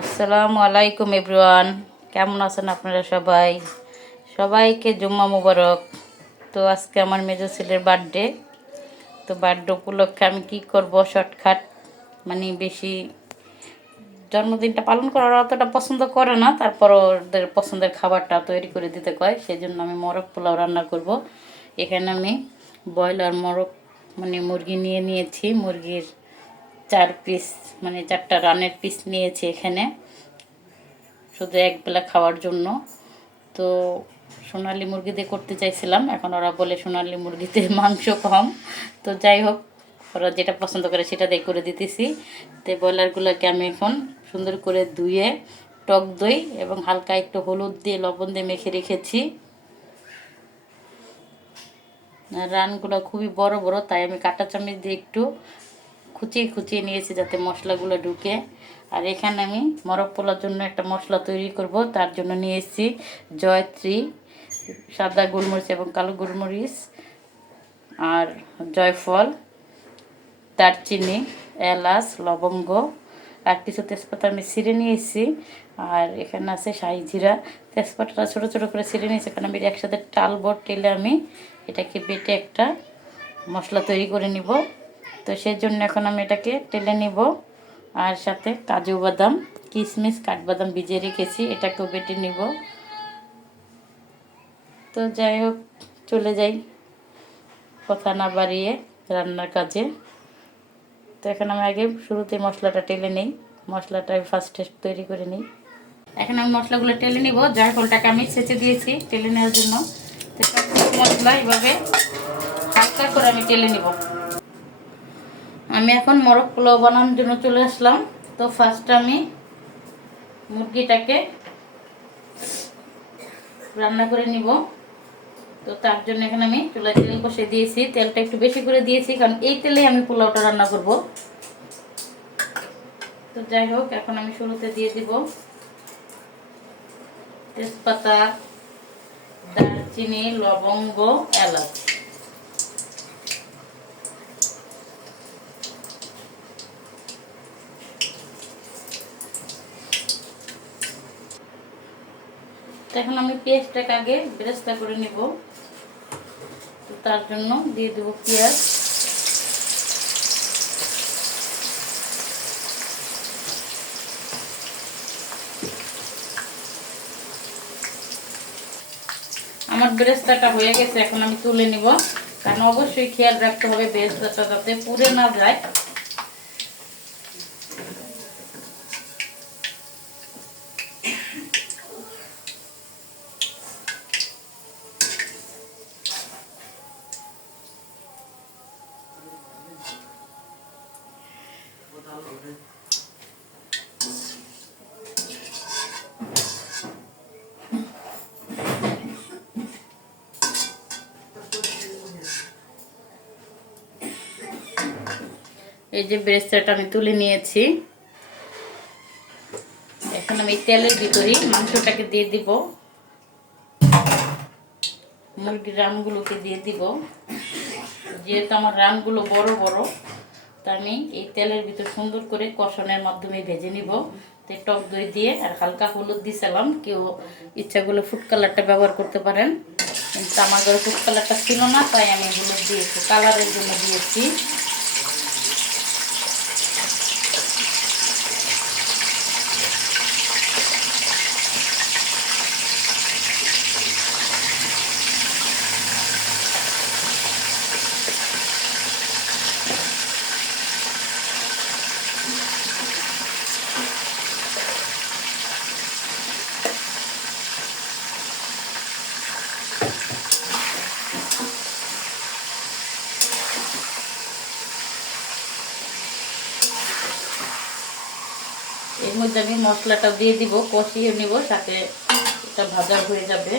আসসালামু আলাইকুম এভরিওয়ান, কেমন আছেন আপনারা সবাই? সবাইকে জুম্মা মুবারক। তো আজকে আমার মেজো ছেলের বার্থডে। তো বার্থডে উপলক্ষে আমি কি করব, শর্টকাট, মানে বেশি জন্মদিনটা পালন করার অতটা পছন্দ করে না, তারপরও ওদের পছন্দের খাবারটা তৈরি করে দিতে কয়, সেই জন্য আমি মোরগ পোলাও রান্না করব। এখানে আমি ব্রয়লার মোরগ মানে মুরগি নিয়েছি, মুরগির 4 পিস মানে 4টা রানের পিস নিয়েছি এখানে, শুধু একবেলা খাওয়ার জন্য। তো সোনালি মুরগি দিয়ে করতে চাইছিলাম, এখন ওরা বলে সোনালি মুরগিতে মাংস কম। তো যাই হোক, ওরা যেটা পছন্দ করে সেটা দিয়ে করে দিতেছি। তো ব্রয়লারগুলোকে আমি এখন সুন্দর করে ধুয়ে টক দই এবং হালকা একটু হলুদ দিয়ে লবণ দিয়ে মেখে রেখেছি। রানগুলো খুবই বড় বড়, তাই আমি কাঁটা চামচ দিয়ে একটু খুঁচিয়ে নিয়েছি যাতে মশলাগুলো ঢুকে। আর এখানে আমি মোরগ পোলার জন্য একটা মশলা তৈরি করব, তার জন্য নিয়েছি জয়ত্রী, সাদা গোলমরিচ এবং কালো গোলমরিচ, আর জয়ফল, দারচিনি, এলাচ, লবঙ্গ আর কিছু তেজপাতা আমি ছিঁড়ে নিয়েছি। আর এখানে আছে শাহি জিরা। তেজপাতাটা ছোটো ছোটো করে ছিঁড়ে নিয়েছি, কারণ আমি একসাথে টালবো, টেলে আমি এটাকে বেটে একটা মশলা তৈরি করে নিব। তো সেই জন্য এখন আমি এটাকে টেলে নিব। আর সাথে কাজু বাদাম, কিশমিশ, কাঠবাদাম ভিজিয়ে রেখেছি, এটাকেও বেটে নিব। তো যাই হোক, চলে যাই কথা না বাড়িয়ে রান্নার কাজে। তো এখন আমি আগে শুরুতে মশলাটা টেলে নিই, মশলাটা ফার্স্টে তৈরি করে নিই। এখন আমি মশলাগুলো টেলে নিব। জয়ফলটাকে আমি ছেঁচে দিয়েছি টেলে নেওয়ার জন্য। তো সব মশলা এভাবে হালকা করে আমি টেলে নিব। আমি এখন মোরগ পোলাও বানানোর জন্য চলে আসলাম। তো ফার্স্ট আমি মুরগিটাকে রান্না করে নিব। তো তার জন্য এখানে আমি চুলায় তেল বসিয়ে দিয়েছি, তেলটা একটু বেশি করে দিয়েছি, কারণ এই তেলেই আমি পোলাওটা রান্না করব। তো যাই হোক, এখন আমি শুরুতে দিয়ে দিব তেজপাতা, দারচিনি, লবঙ্গ, এলাচ। এখন আমি পেঁয়াজটাকে আগে বেরেস্তা করে নিব। তো তার জন্য দিয়ে দেবো পেঁয়াজ, আমার বেরেস্তাটা হয়ে গেছে, এখন আমি তুলে নিব। কারণ অবশ্যই খেয়াল রাখতে হবে বেরেস্তাটা যাতে পুড়ে না যায়। এই যে বেরেস্তাটা আমি তুলে নিয়েছি। এখন আমি তেলের ভিতরে মাংসটাকে দিয়ে দিব, মুরগির রানগুলোকে দিয়ে দিব। যেহেতু আমার রানগুলো বড় বড়, তা আমি এই তেলের ভিতর সুন্দর করে কষানোর মাধ্যমে ভেজে নিব। তো টক দই দিয়ে আর হালকা হলুদ দিয়েছিলাম, কেউ ইচ্ছা করলে ফুড কালারটা ব্যবহার করতে পারেন, কিন্তু আমার ঘরে ফুড কালারটা ছিল না, তাই আমি হলুদ দিয়েছি, কালারের জন্য দিয়েছি। এর মধ্যে আমি মশলাটা দিয়ে দিব, কষিয়ে নিব, সাথে এটা ভাজা হয়ে যাবে।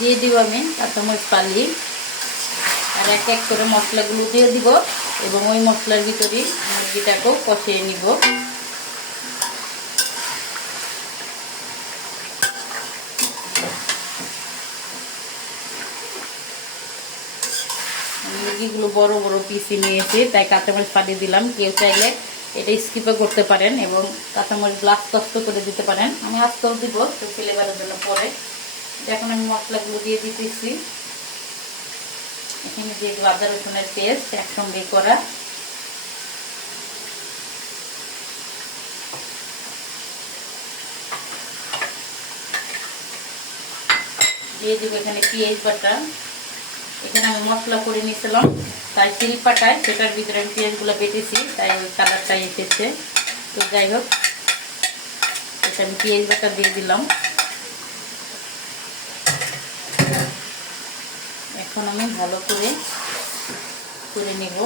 দিয়ে দিব আমি কাঁচামরিচ ফালি, আর এক এক করে মশলাগুলো দিয়ে দিব এবং ওই মশলার ভিতরেই মুরগিটাকেও কষিয়ে নিব। মুরগিগুলো বড় বড় পিসি নিয়েছি, তাই কাঁচামরিচ পাঠিয়ে দিলাম। কেউ চাইলে এটা স্কিপও করতে পারেন এবং কাঁচামরিচগুলো আস্তে আস্তে করে দিতে পারেন। আমি আস্তেও দিব তো ফ্লেভারের জন্য পরে। এখন আমি মশলাগুলো দিয়ে দিতেছি। এখানে দিয়ে দেবো আদা রসুনের পেস্ট একসঙ্গে করা, দিয়ে দেবো এখানে পেঁয়াজ বাটা। এখানে আমি মশলা করে নিয়েছিলাম, তাই শিল পাটায় সেটার ভিতরে আমি পেঁয়াজগুলো বেটেছি, তাই ওই কালারটা এসেছে। তো যাই হোক, এটা আমি পেঁয়াজ বাটা দিয়ে দিলাম। এখন আমি ভালো করে নেব।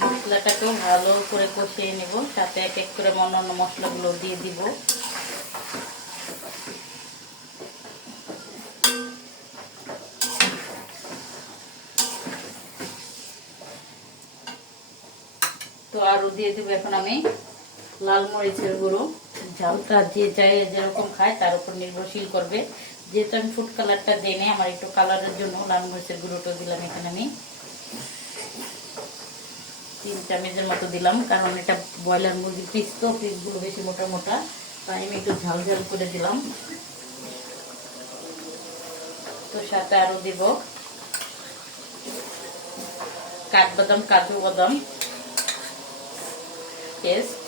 মশলাটাকেও ভালো করে কষিয়ে নেব, সাথে এক এক করে অন্যান্য মশলাগুলো দিয়ে দিব। তো আরও দিয়ে দেবো এখন আমি লাল মরিচের গুঁড়ো। ঝালটা যে যায় যেরকম খায় তার উপর নির্ভরশীল করবে। যেহেতু আমি ফুড কালারটা দিই না, আমার একটু কালারের জন্য লাল মরিচের গুঁড়োটা দিলাম। এখানে আমি 3 চামচের মতো দিলাম, কারণ এটা ব্রয়লার মুরগির পিস, তো পিসগুলো বেশি মোটা মোটা, তাই আমি একটু ঝাল ঝাল করে দিলাম। তো সাথে আরও দিব কাঠবাদাম, কাজু বাদাম পেস্ট।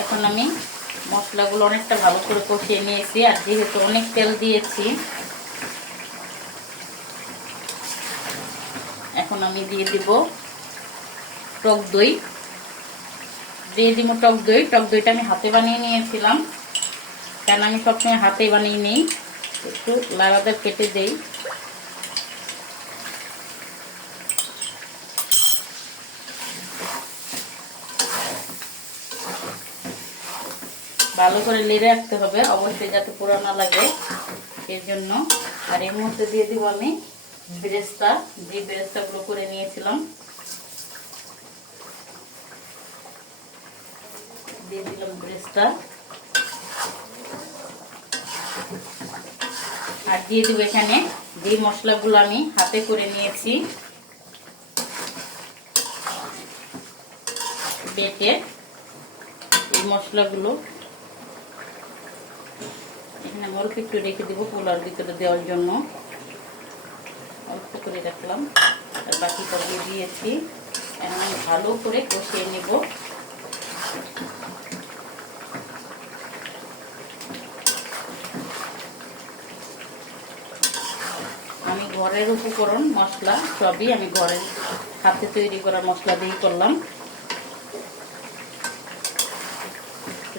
এখন আমি মশলাগুলো অনেকটা ভালো করে কষিয়ে নিয়েছি, আর যেহেতু অনেক তেল দিয়েছি, এখন আমি দিয়ে দিব টক দই। দিয়ে দিব টক দই। টক দইটা আমি হাতে বানিয়ে নিয়েছিলাম, কারণ আমি সবসময় হাতে বানিয়ে নিই, একটু লাড়াতে কেটে দেই। ভালো করে লেড়ে রাখতে হবে অবশ্যই, যাতে পুরো না লাগে, এর জন্য। আর এর মধ্যে দিয়ে দিব আমি বেরেস্তা, যে বেরেস্তাগুলো করে নিয়েছিলাম দিয়ে দিলাম বেরেস্তা। আর দিয়ে দেবো এখানে যে মশলাগুলো আমি হাতে করে নিয়েছি বেটে, এই মশলাগুলো এখানে অল্প একটু রেখে দেবো পোলার ভিতরে দেওয়ার জন্য। অল্প করে রাখলাম, আর বাকিটা দিয়ে দিয়েছি। এখন আমি ভালো করে কষিয়ে নেব। আমি ঘরের উপকরণ মশলা সবই আমি ঘরের হাতে তৈরি করা মশলা দিয়ে করলাম।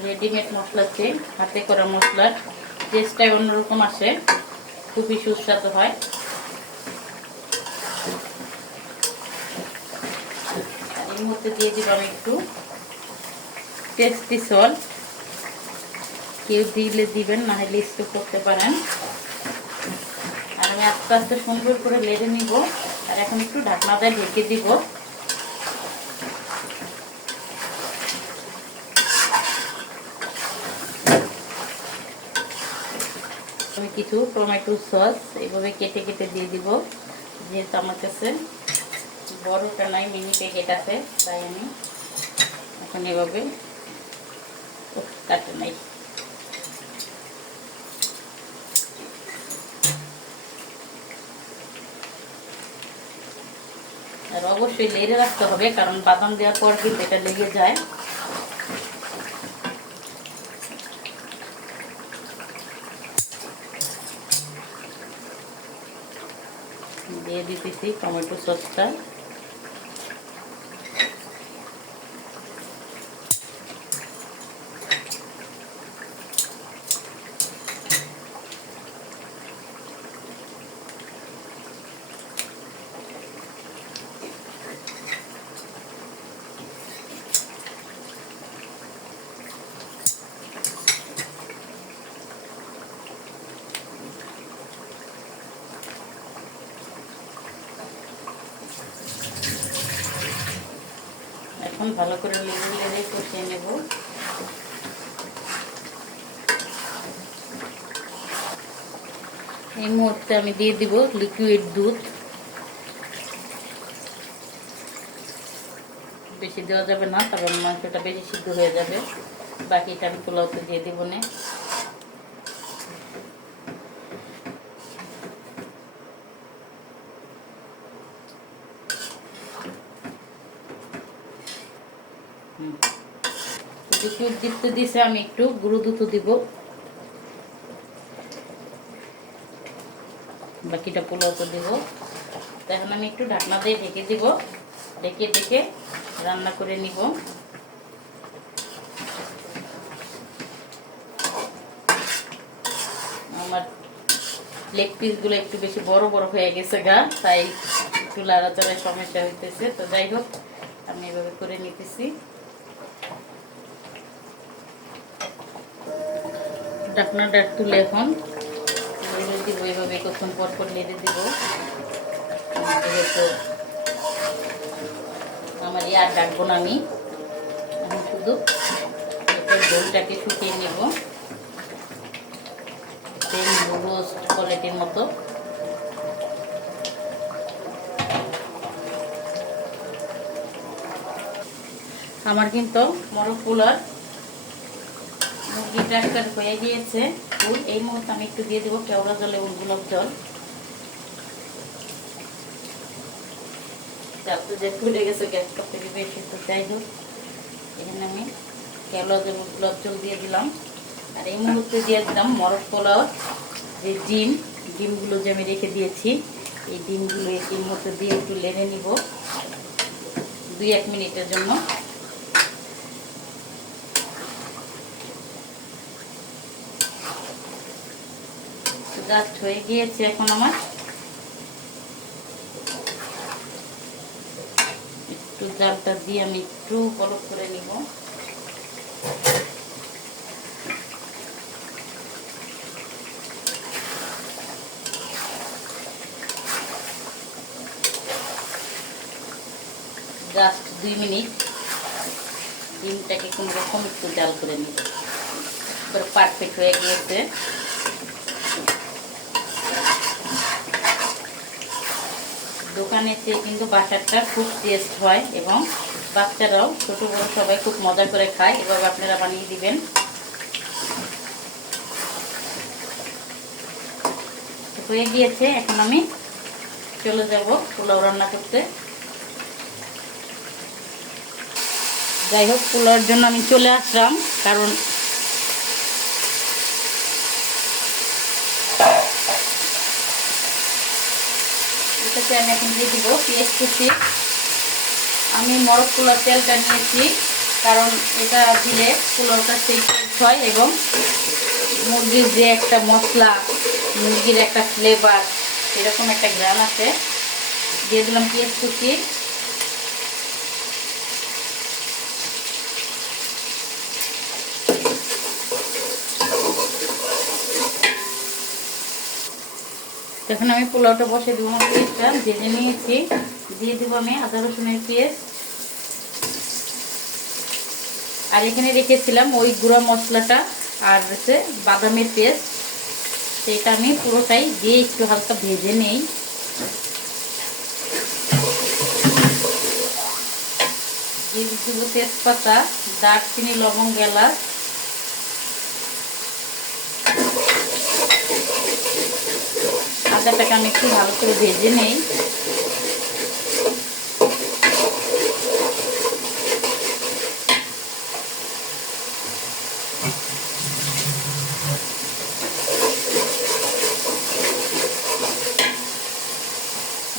রেডিমেড মশলার চেয়ে হাতে করা মশলার টেস্টটাই অন্যরকম আসে, খুবই সুস্বাদু হয়। এর মধ্যে দিয়ে দিব আমি একটু টেস্টি সল্ট, কেউ দিলে দিবেন, না হলে স্কিপ করতে পারেন। আর আমি আস্তে আস্তে সুন্দর করে লেড়ে নিব। আর এখন একটু ঢাকনা দিয়ে ঢেকে দিব। আমি কিছু টমেটো সস এইভাবে কেটে কেটে দিয়ে দিব, যেহেতু আমার কাছে বড়টা নাই, মিনি প্যাকেট আছে, তাই আমি এখন এভাবে কাটে নাই। আর অবশ্যই লেড়ে রাখতে হবে, কারণ বাদাম দেওয়ার পর কিন্তু এটা লেগে যায়। দিয়ে দিতেছি টমেটো সসটা। এখন ভালো করে লেড়ে লেড়ে কষিয়ে নেব। এই মুহূর্তে আমি দিয়ে দিব লিকুইড দুধ। বেশি দেওয়া যাবে না, কারণ মাংসটা বেশি সিদ্ধ হয়ে যাবে। বাকিটা আমি পোলাওতে দিয়ে দিব না। লিকুইড দিতে দিছে, আমি একটু গুঁড়ো দুধ দিব। বাকিটা পোলাওতে দিব। এখন আমি একটু ঢাকনা দিয়ে ঢেকে দিব। ঢেকে ঢেকে রান্না করে নিব। আমার লেগ পিসগুলো একটু বেশি বড় বড় হয়ে গেছে গা, তাই একটু লাড়াচাড়ায় সমস্যা হইতেছে। তো যাই হোক, আমি এভাবে করে নিতেছি। ঢাকনাটা তুলে এখন দিব, এইভাবে কতক্ষণ পর পর নেড়ে দিব। যেহেতু আমার আর ডাকবো না, আমি এখন শুধু ঝোলটাকে শুকিয়ে নেব রোস্ট কোয়ালিটির মতো। আমার কিন্তু মোরগ পোলার মুরগিটা একটা হয়ে গিয়েছে। এই মুহূর্তে আমি একটু দিয়ে দেবো কেওড়া জল এবং গোলাপ জল। যে ফুটে গেছে গ্যাসটা থেকে বেশি, তো যাই হোক এখানে আমি কেওড়া জল এবং গোলাপ জল দিয়ে দিলাম। আর এই মুহূর্তে দিয়ে দিলাম মোরগ পোলাও যে ডিমগুলো যে আমি রেখে দিয়েছি, এই ডিমগুলো এই মুহূর্তে দিয়ে একটু লেড়ে নিব 2-1 মিনিটের জন্য। জাস্ট হয়ে গিয়েছে। এখন আমার একটু জালটা দিয়ে আমি একটু বরফ করে নিব। জাস্ট 2 মিনিট ডিমটাকে কোনো রকম একটু জাল করে নিব। এবার পারফেক্ট হয়ে গিয়েছে। দোকানের চেয়ে কিন্তু বাসারটা খুব টেস্ট হয় এবং বাচ্চারাও ছোট বড় সবাই খুব মজা করে খায়। এভাবে আপনারা বানিয়ে দিবেন। হয়ে গিয়েছে। এখন আমি চলে যাব পোলাও রান্না করতে। যাই হোক, পোলাওর জন্য আমি চলে আসলাম, কারণ এটাতে আমি এখন দিয়ে দিব পেঁয়াজ কুচি। আমি মোরগ পোলাও তেলটা নিয়েছি, কারণ এটা দিলে পোলাওটা সেই টেস্ট হয় এবং মুরগির যে একটা মশলা, মুরগির একটা ফ্লেভার, এরকম একটা ঘ্রাণ আছে। দিয়ে দিলাম পেঁয়াজ কুচি। এখন আমি পোলাওটা বসে দেবো। আমার পেঁয়াজটা ভেজে নিয়েছি। দিয়ে দেবো আমি আদা রসুনের পেস্ট। আর এখানে রেখেছিলাম ওই গুঁড়া মশলাটা আর হচ্ছে বাদামের পেস্ট, সেটা আমি পুরোটাই দিয়ে একটু হালকা ভেজে নেই। দিয়ে দেবো তেজপাতা, দারচিনি, লবঙ্গ, এলাচ। আদাটাকে আমি একটু ভালো করে ভেজে নেই।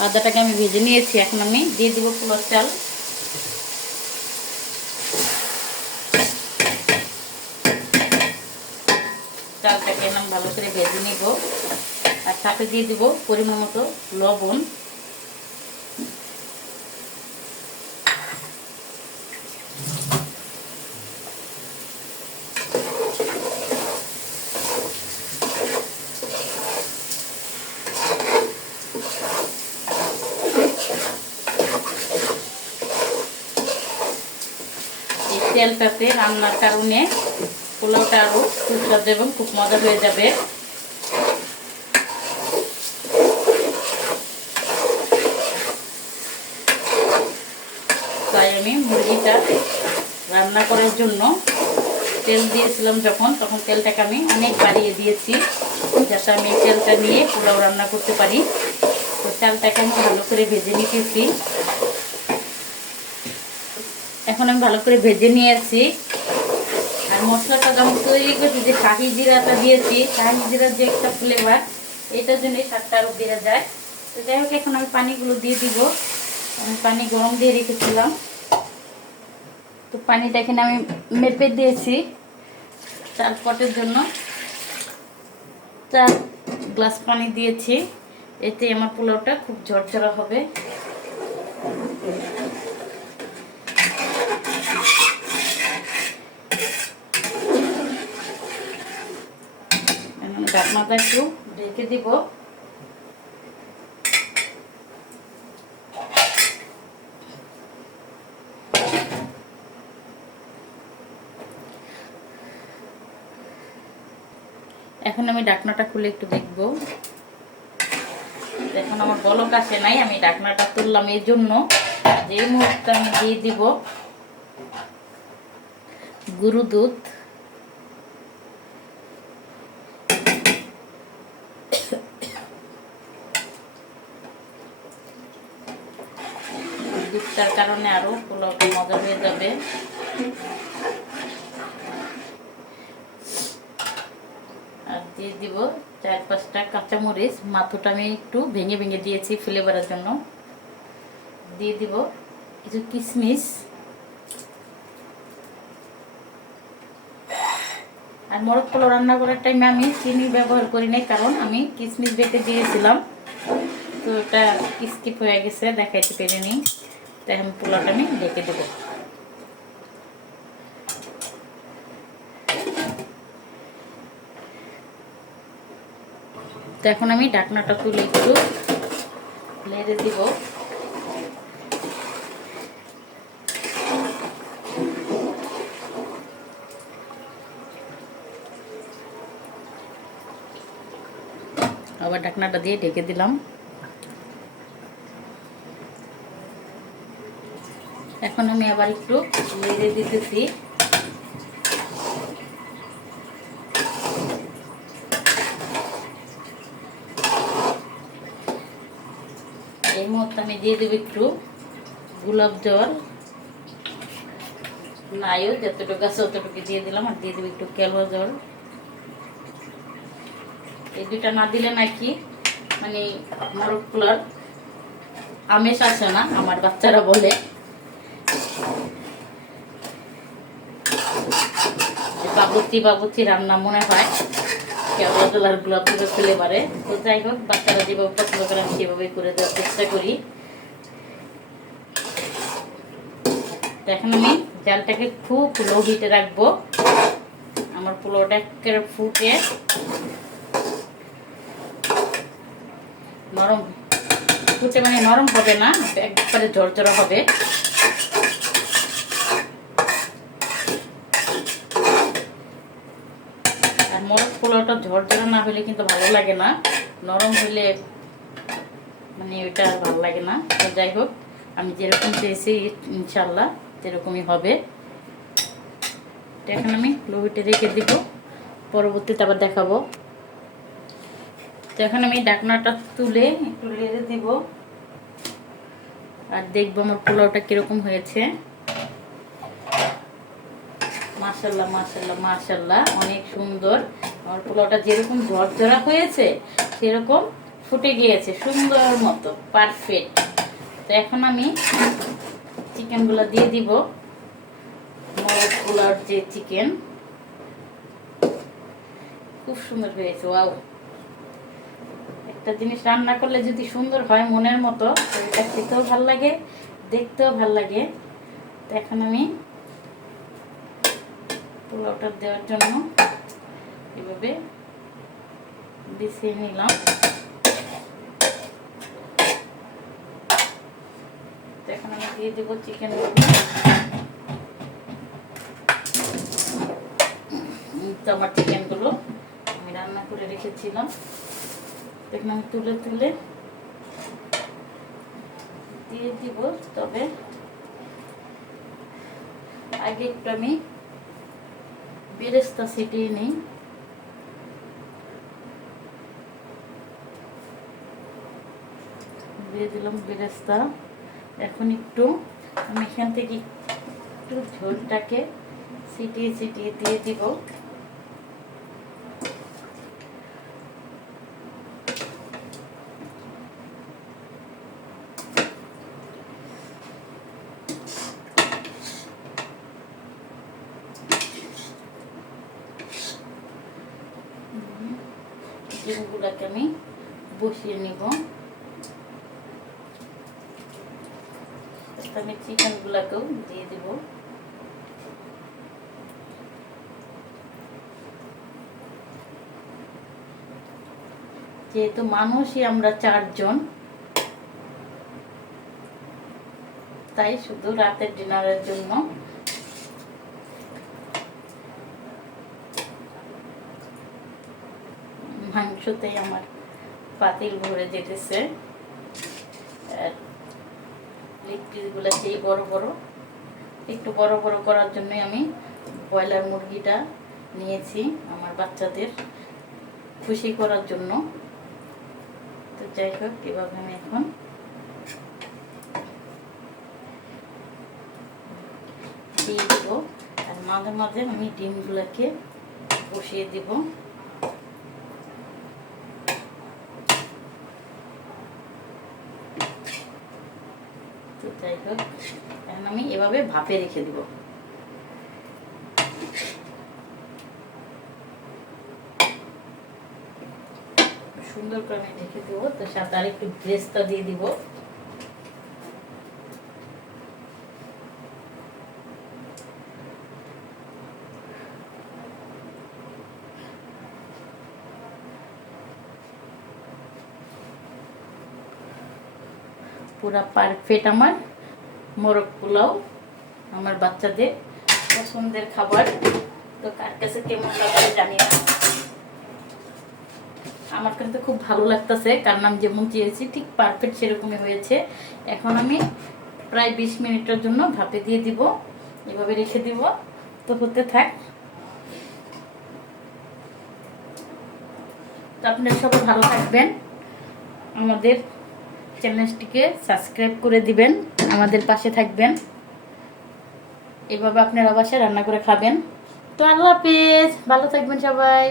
আদাটাকে আমি ভেজে নিয়েছি। এখন আমি দিয়ে দিব পোলাও চাল। চালটাকে আমি ভালো করে ভেজে নিব। আর সাথে দিয়ে দিব পরিমাণ মতো লবণ। এই তেলটাতে রান্নার কারণে পোলাওটা আরও সুস্বাদু এবং খুব মজা হয়ে যাবে। তাই আমি মুরগিটা রান্না করার জন্য তেল দিয়েছিলাম তখন তেলটাকে আমি অনেক বাড়িয়ে দিয়েছি, যাতে আমি তেলটা নিয়ে পোলাও রান্না করতে পারি। তো চালটাকে আমি ভালো করে ভেজে নিতেছি। এখন আমি ভালো করে ভেজে নিয়েছি। আর মশলাটা আমি তৈরি করছি, যে শাহি জিরাটা দিয়েছি, শাহি জিরার যে একটা ফ্লেভার, এটার জন্য স্বাদটা আরও বেড়ে যায়। তো যাই হোক, এখন আমি পানিগুলো দিয়ে দিব। আমি পানি গরম দিয়ে রেখেছিলাম, তো পানিটা এখানে আমি মেপে দিয়েছি 4 পটের জন্য। 4 গ্লাস পানি দিয়েছি, এতে আমার পোলাওটা খুব ঝরঝরা হবে। ঢাকনাটা একটু ঢেকে দিব। এখন আমি ঢাকনাটা খুলে একটু দেখব। এখন আমার বলক আসে নাই, আমি ঢাকনাটা তুললাম এই জন্য যে এই মুহূর্তে আমি দিয়ে দিব গরু দুধ। দুধটার কারণে আরো পোলাওটা মজা হয়ে যাবে। আর দিয়ে দিব 4-5টা কাঁচামরিচ, মাথাটা আমি একটু ভেঙে ভেঙে দিয়েছি ফ্লেভারের জন্য। দিয়ে দিব কিছু কিশমিশ। আর মোরগ পোলাও রান্না করার টাইমে আমি চিনি ব্যবহার করি নাই, কারণ আমি কিশমিশ বেটে দিয়েছিলাম, তো এটা স্কিপ হয়ে গেছে, দেখাইতে পারিনি। তাই আমি পোলাওটা আমি ঢেকে দেবো। তো এখন আমি ঢাকনাটা তুলে একটু নেড়ে দিব। আবার ঢাকনাটা দিয়ে ঢেকে দিলাম। এখন আমি আবার একটু নেড়ে দিতেছি। এই মুহূর্তে আমি দিয়ে দেবো একটু গোলাপ জল, নাইও যতটুকু আছে অতটুকু দিয়ে দিলাম। আর দিয়ে দেবো একটু কেওড়া জল। এই দুটা না দিলে নাকি মানে মোরগ পোলাওর আমেজ আসে না, আমার বাচ্চারা বলে। বাবুর্চি রান্না মনে হয় কেওড়া জল আর গোলাপ জলের ফ্লেভারে। তো যাই হোক, বাচ্চারা যেভাবে পছন্দ করে আমি সেভাবে করে দেওয়ার চেষ্টা করি। এখন আমি জালটাকে খুব লো হিটে রাখবো। আমার পোলাওটা একেবারে ফুটে নরম, ফুটে মানে নরম হবে না, একবারে ঝরঝরা হবে। আর মোরগ পোলাওটা ঝরঝরা না হলে কিন্তু ভালো লাগে না, নরম হলে মানে ওইটা আর ভালো লাগে না। তো যাই হোক, আমি যেরকম চেয়েছি ইনশাল্লাহ সেরকমই হবে। এখন আমি লো হিটে রেখে দিব, পরবর্তীতে আবার দেখাবো। তো এখন আমি ঢাকনাটা তুলে একটু নেড়ে দিব আর দেখবো আমার পোলাওটা কিরকম হয়েছে। মাশাআল্লাহ মাশাআল্লাহ মাশাআল্লাহ, অনেক সুন্দর। আমার পোলাওটা যেরকম ঝরঝরা হয়েছে সেরকম ফুটে গিয়েছে সুন্দর মতো, পারফেক্ট। তো এখন আমি চিকেনগুলো দিয়ে দিব। মোরগ পোলাওর যে চিকেন, খুব সুন্দর হয়েছে। ওয়াও, একটা জিনিস রান্না করলে যদি সুন্দর হয় মনের মতো, এটা খেতেও ভাল লাগে, দেখতেও ভাল লাগে। তো এখন আমি পোলাওটা দেওয়ার জন্য এভাবে বিছিয়ে নিলাম। তো এখন আমি দিয়ে দেবো চিকেন। তো আমার চিকেনগুলো আমি রান্না করে রেখেছিলাম, এখন আমি তুলে তুলে দিয়ে দিব। তবে আগে একটু আমি বেরেস্তা ছিটিয়ে নিই। দিয়ে দিলাম বেরেস্তা। এখন একটু আমি এখান থেকে একটু ঝোলটাকে ছিটিয়ে ছিটিয়ে দিয়ে দিব। ডিমগুলোকে আমি বসিয়ে নিব। আমি চিকেনগুলোকেও দিয়ে দিব। যেহেতু মানুষই আমরা 4 জন, তাই শুধু রাতের ডিনারের জন্য মাংসতেই আমার পাতিল ভরে যেতেছে। আর লেগ পিসগুলো সেই বড় বড়, একটু বড় বড় করার জন্যই আমি ব্রয়লার মুরগিটা নিয়েছি আমার বাচ্চাদের খুশি করার জন্য। তো যাই হোক, এভাবে আমি এখন দিয়ে দিব। আর মাঝে মাঝে আমি ডিমগুলোকে বসিয়ে দিব। তো যাই হোক, এখন আমি এভাবে ভাপে রেখে দিব। সুন্দর করে আমি রেখে দেবো। তো সাথে আর একটু বেরেস্তা দিয়ে দিব। পুরা পারফেক্ট আমার মোরগ পোলাও, আমার বাচ্চাদের পছন্দের খাবার। তো কার কাছে কেমন লাগবে জানি না, আমার কিন্তু খুব ভালো লাগতেছে, কারণ আমি যেমন চেয়েছি ঠিক পারফেক্ট সেরকমই হয়েছে। এখন আমি প্রায় 20 মিনিটের জন্য ভাপে দিয়ে দিব। এভাবে রেখে দিব। তো হতে থাক। তো আপনারা সবাই ভালো থাকবেন, আমাদের চ্যানেলটিকে সাবস্ক্রাইব করে দিবেন, আমাদের পাশে থাকবেন। এভাবে আপনারা বাসায় রান্না করে খাবেন। তো আল্লাহ হাফেজ, ভালো থাকবেন সবাই।